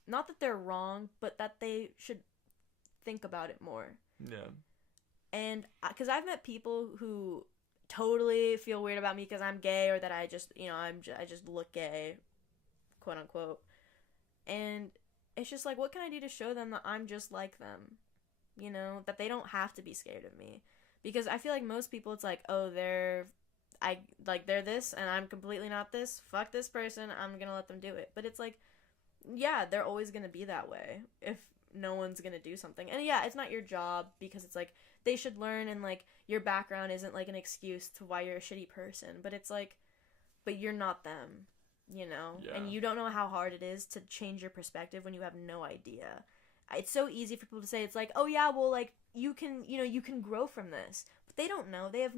not that they're wrong, but that they should think about it more. Yeah. And, because I've met people who totally feel weird about me because I'm gay, or that I just, you know, I just look gay, quote unquote. And it's just like, what can I do to show them that I'm just like them? You know, that they don't have to be scared of me. Because I feel like most people, it's like, oh, they're this, and I'm completely not this. Fuck this person, I'm gonna let them do it. But it's like, yeah, they're always gonna be that way if no one's gonna do something. And yeah, it's not your job, because it's like, they should learn, and like, your background isn't like an excuse to why you're a shitty person. But it's like, but you're not them, you know? Yeah. And you don't know how hard it is to change your perspective when you have no idea. It's so easy for people to say, it's like, oh yeah, well, like, you can grow from this. But they don't know. They have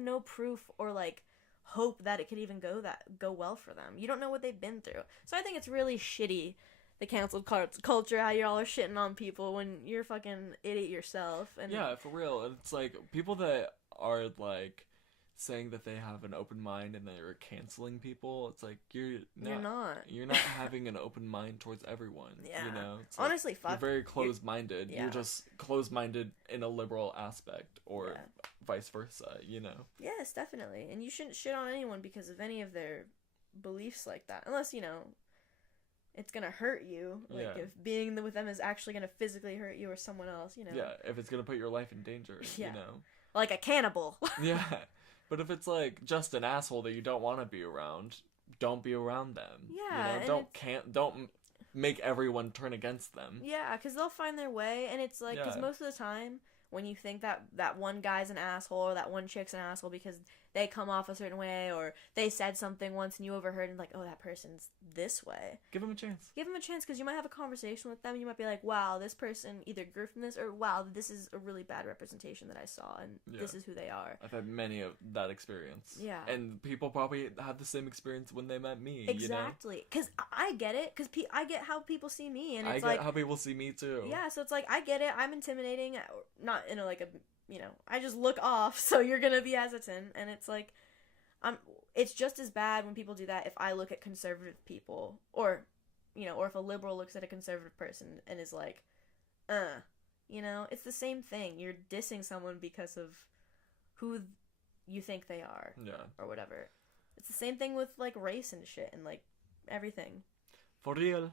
no proof or like hope that it could even go well for them. You don't know what they've been through. So I think it's really shitty, the cancel culture, how y'all are shitting on people when you're a fucking idiot yourself. And yeah, for real. It's like, people that are like saying that they have an open mind and they're canceling people, it's like, you're not having an open mind towards everyone. Yeah. You know? It's like, honestly, fuck. You're very closed-minded. Yeah. You're just closed-minded in a liberal aspect, or vice versa, you know? Yes, definitely. And you shouldn't shit on anyone because of any of their beliefs like that. Unless, you know, it's gonna hurt you. Like, if being with them is actually gonna physically hurt you or someone else, you know? Yeah, if it's gonna put your life in danger, you know? Like a cannibal. Yeah. But if it's, like, just an asshole that you don't want to be around, don't be around them. Yeah. You know? Don't make everyone turn against them. Yeah, because they'll find their way, and it's like, because most of the time, when you think that one guy's an asshole or that one chick's an asshole because they come off a certain way or they said something once and you overheard and like, oh, that person's this way. Give them a chance. Give them a chance because you might have a conversation with them and you might be like, wow, this person either grew from this or wow, this is a really bad representation that I saw and this is who they are. I've had many of that experience. Yeah. And people probably had the same experience when they met me. Exactly. Because I get it. Because I get how people see me. And it's I get how people see me too. Yeah, so it's like, I get it. I'm intimidating. Not in a, like a, you know, I just look off, so you're gonna be hesitant, and it's like, it's just as bad when people do that if I look at conservative people, or, you know, or if a liberal looks at a conservative person and is like, you know, it's the same thing. You're dissing someone because of who you think they are, or whatever. It's the same thing with, like, race and shit, and, like, everything. For real.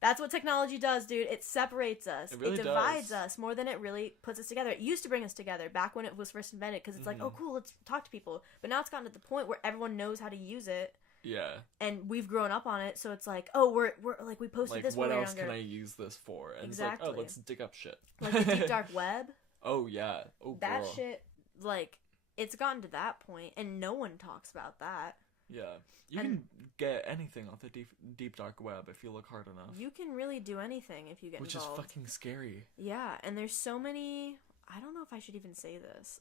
That's what technology does, dude. It separates us. It really divides us more than it really puts us together. It used to bring us together back when it was first invented because it's like, oh, cool, let's talk to people. But now it's gotten to the point where everyone knows how to use it. Yeah. And we've grown up on it, so it's like, oh, we're like, we posted this when we were younger. What else can I use this for? And exactly. It's like, oh, let's dig up shit. Like the deep dark web. Oh, yeah. Oh, that girl. shit, like, it's gotten to that point, and no one talks about that. Yeah. You can get anything off the deep dark web if you look hard enough. You can really do anything if you get involved. Which is fucking scary. Yeah, and there's so many... I don't know if I should even say this.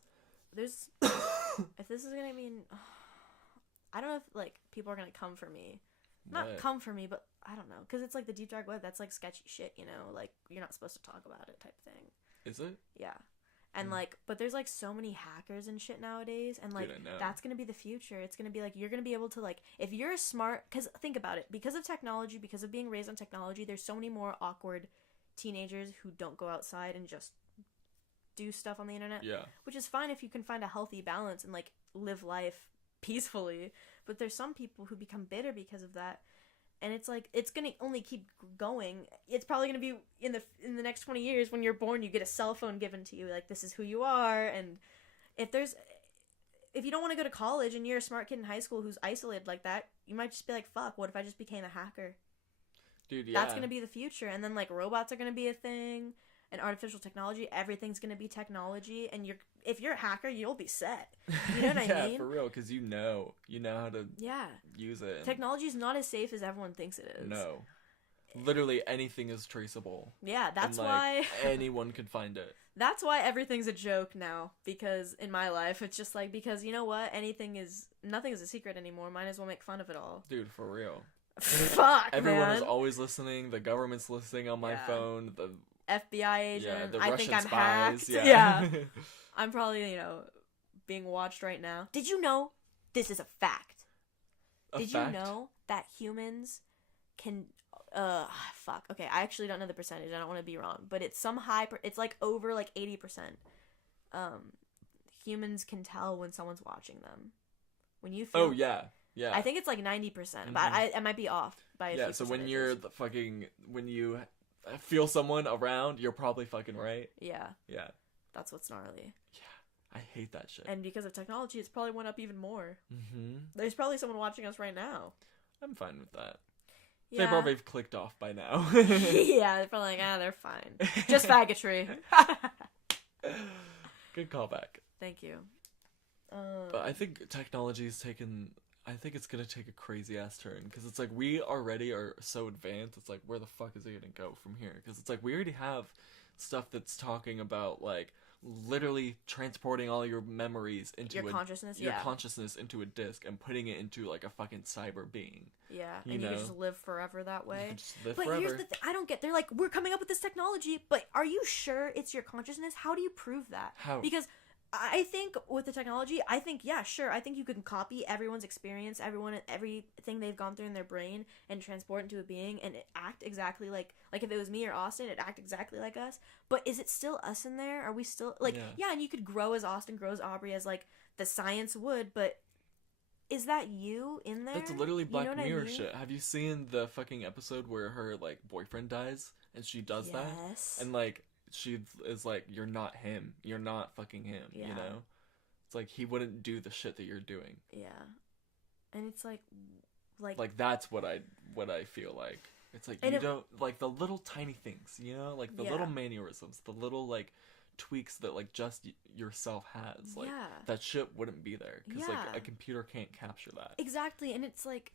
There's... if this is gonna mean... I don't know if, like, people are gonna come for me. Not come for me, but I don't know. Because it's like the deep dark web, that's like sketchy shit, you know? Like, you're not supposed to talk about it type thing. Is it? Yeah. And, like, but there's, like, so many hackers and shit nowadays, and, like, that's gonna be the future. It's gonna be, like, you're gonna be able to, like, if you're a smart, because, think about it, because of technology, because of being raised on technology, there's so many more awkward teenagers who don't go outside and just do stuff on the internet. Yeah. Which is fine if you can find a healthy balance and, like, live life peacefully, but there's some people who become bitter because of that. And it's like, it's gonna only keep going. It's probably gonna be in the next 20 years when you're born, you get a cell phone given to you, like, this is who you are. And if you don't want to go to college and you're a smart kid in high school who's isolated like that, you might just be like, fuck, what if I just became a hacker? Dude, yeah. That's gonna be the future. And then, like, robots are gonna be a thing, and artificial technology, everything's gonna be technology, and if you're a hacker, you'll be set. You know what I mean? Yeah, for real, because you know how to use it. Technology is not as safe as everyone thinks it is. No. Literally anything is traceable. Yeah, that's and, why... anyone can find it. That's why everything's a joke now, because in my life, it's just like, because you know what? Nothing is a secret anymore. Might as well make fun of it all. Dude, for real. Fuck, Everyone man. is always listening. The government's listening on my phone. The FBI agent. the I Russian think I'm spies. hacked. Yeah. I'm probably, being watched right now. Did you know this is a fact? Did you know that humans can fuck. Okay, I actually don't know the percentage. I don't want to be wrong, but it's it's like over like 80%. Humans can tell when someone's watching them. When you feel Oh yeah. Yeah. I think it's like 90%, but I might be off by a few so when you're when you feel someone around, you're probably fucking right. Yeah. Yeah. That's what's gnarly. Yeah. I hate that shit. And because of technology, it's probably went up even more. Mm-hmm. There's probably someone watching us right now. I'm fine with that. Yeah. They probably have clicked off by now. Yeah, they're probably like, they're fine. Just faggotry. Good callback. Thank you. But I think technology's taken... I think it's gonna take a crazy ass turn, because it's like we already are so advanced. It's like, where the fuck is it gonna go from here? Because it's like we already have stuff that's talking about like literally transporting all your memories into your consciousness into a disc and putting it into like a fucking cyber being. Yeah, and you can just live forever that way. You can just live but forever. Here's the thing: I don't get. They're like, we're coming up with this technology, but are you sure it's your consciousness? How do you prove that? How? Because I think with the technology, I think I think you can copy everyone's experience, everything they've gone through in their brain, and transport it into a being and act exactly like if it was me or Austin, it'd act exactly like us. But is it still us in there? Are we still like and you could grow as Austin, grow as Aubrey, as like the science would, but is that you in there? That's literally Black You know Mirror I mean? shit. Have you seen the fucking episode where her like boyfriend dies and she does that? Yes. And like she is like, you're not him. You're not fucking him. Yeah. You know? It's like he wouldn't do the shit that you're doing. Yeah. And it's like that's what I feel like. It's like you don't like the little tiny things, you know, like the little mannerisms, the little like tweaks that like just yourself has. Like that shit wouldn't be there because like a computer can't capture that. Exactly, and it's like,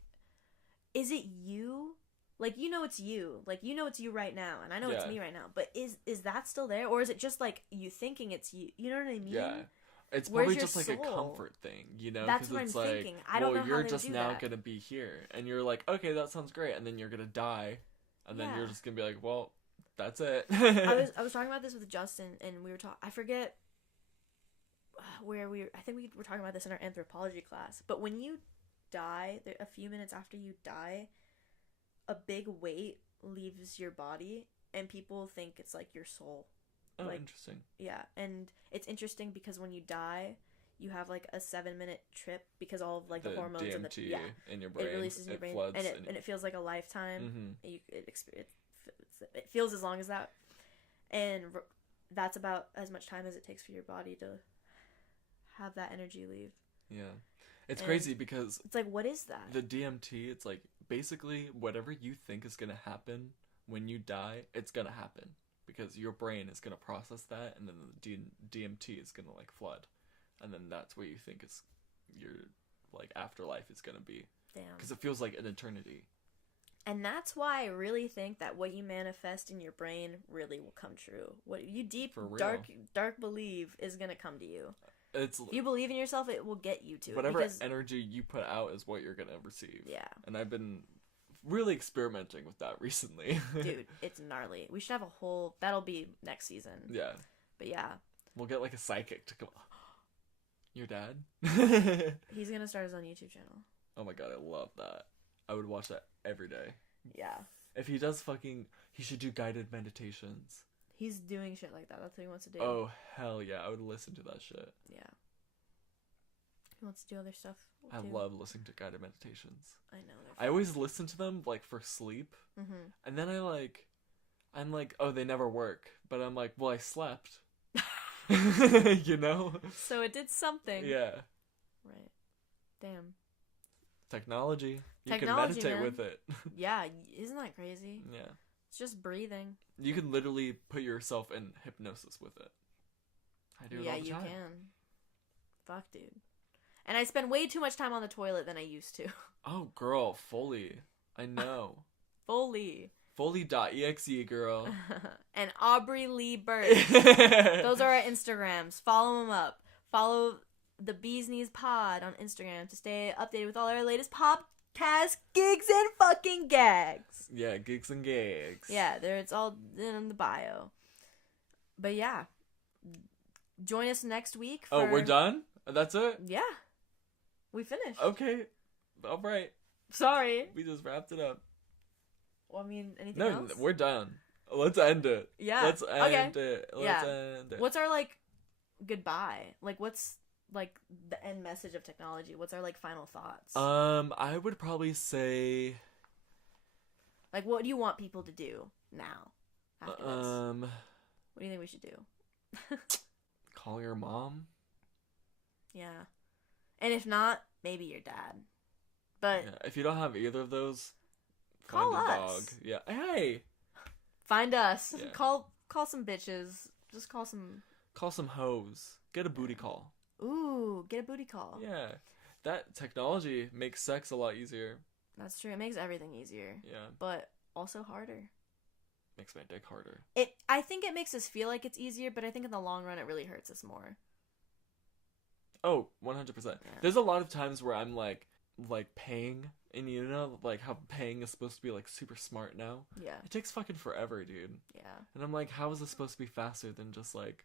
is it you? Like it's you. Like it's you right now, and I know it's me right now. But is that still there, or is it just like you thinking it's you? You know what I mean? Yeah. It's probably just like a comfort thing, you know? That's what I'm thinking. I don't know how you're they just do now that. gonna be here, and you're like, okay, that sounds great, and then you're gonna die, and then you're just gonna be like, well, that's it. I was talking about this with Justin, and we were talking. I forget where we. I think we were talking about this in our anthropology class. But when you die, a few minutes after you die, a big weight leaves your body, and people think it's like your soul. Oh, like, interesting. Yeah, and it's interesting because when you die, you have like a 7-minute trip because all of like the hormones DMT in your brain. It releases in your brain, and it feels like a lifetime. Mm-hmm. It feels as long as that, and that's about as much time as it takes for your body to have that energy leave. Yeah, it's crazy because it's like, what is that? The DMT. It's like basically whatever you think is gonna happen when you die, it's gonna happen. Because your brain is going to process that, and then the DMT is going to, like, flood. And then that's where you think is your, like, afterlife is going to be. Damn. Because it feels like an eternity. And that's why I really think that what you manifest in your brain really will come true. What you dark believe is going to come to you. If you believe in yourself, it will get you to whatever energy you put out is what you're going to receive. Yeah. And I've been really experimenting with that recently. Dude, it's gnarly. We should have a whole... That'll be next season. Yeah. But yeah. We'll get like a psychic to come... Your dad? He's gonna start his own YouTube channel. Oh my god, I love that. I would watch that every day. Yeah. If he does he should do guided meditations. He's doing shit like that. That's what he wants to do. Oh, hell yeah. I would listen to that shit. Yeah. He wants to do other stuff. I love listening to guided meditations. I know. I always listen to them, like, for sleep. Mm-hmm. And then I'm like, oh, they never work. But I'm like, well, I slept. You know? So it did something. Yeah. Right. Damn. Technology. You can meditate with it. Yeah. Isn't that crazy? Yeah. It's just breathing. You can literally put yourself in hypnosis with it. I do it all the time. Yeah, you can. Fuck, dude. And I spend way too much time on the toilet than I used to. Oh, girl. Foley. I know. Foley. Foley.exe, girl. And Aubrey Lee Bird. Those are our Instagrams. Follow them up. Follow the Bees Knees Pod on Instagram to stay updated with all our latest podcast gigs and fucking gags. Yeah, gigs and gags. Yeah, it's all in the bio. But yeah. Join us next week for... Oh, we're done? That's it? Yeah. We finished. Okay. All right. Sorry. We just wrapped it up. Well, I mean, anything else? No, we're done. Let's end it. Yeah. Let's end it. Let's end it. What's our, like, goodbye? Like, what's, like, the end message of technology? What's our, like, final thoughts? I would probably say... Like, what do you want people to do now? After this? What do you think we should do? Call your mom? Yeah. And if not, maybe your dad. But if you don't have either of those, call find a us. dog. Yeah. Hey. Find us. Yeah. Call some bitches. Just call some hoes. Get a booty call. Ooh, get a booty call. Yeah. That technology makes sex a lot easier. That's true. It makes everything easier. Yeah. But also harder. Makes my dick harder. I think it makes us feel like it's easier, but I think in the long run it really hurts us more. Oh, 100%. Yeah. There's a lot of times where I'm like paying, and you know, like how paying is supposed to be like super smart now. Yeah. It takes fucking forever, dude. Yeah. And I'm like, how is this supposed to be faster than just like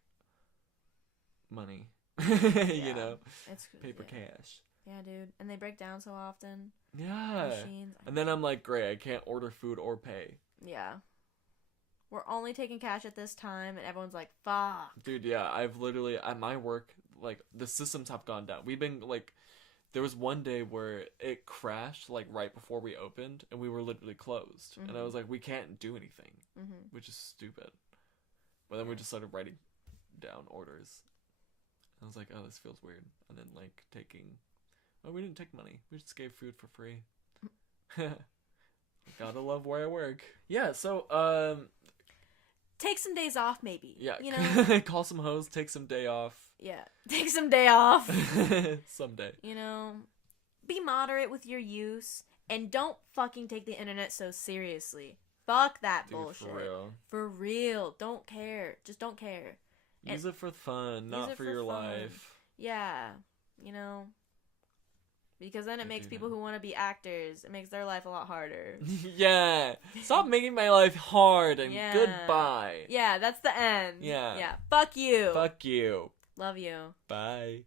money? You know? It's paper cash. Yeah, dude. And they break down so often. Yeah. Machines. And then I'm like, great, I can't order food or pay. Yeah. We're only taking cash at this time, and everyone's like, fuck. Dude, yeah, I've literally, at my work, like, the systems have gone down. We've been, like, there was one day where it crashed like right before we opened, and we were literally closed. And I was like, we can't do anything, which is stupid. But then we just started writing down orders. I was like, oh, this feels weird. And then like we didn't take money. We just gave food for free. Gotta love where I work. Yeah, so take some days off, maybe. Yeah, you know, call some hoes, take some day off. Yeah, take some day off. Someday. You know, be moderate with your use, and don't fucking take the internet so seriously. Fuck that bullshit. For real. For real. Don't care. Just don't care. Use it for fun, not for your life. Yeah, you know. Because then it makes people who want to be actors, it makes their life a lot harder. Yeah. Stop making my life hard and goodbye. Yeah, that's the end. Yeah. Yeah. Fuck you. Fuck you. Love you. Bye.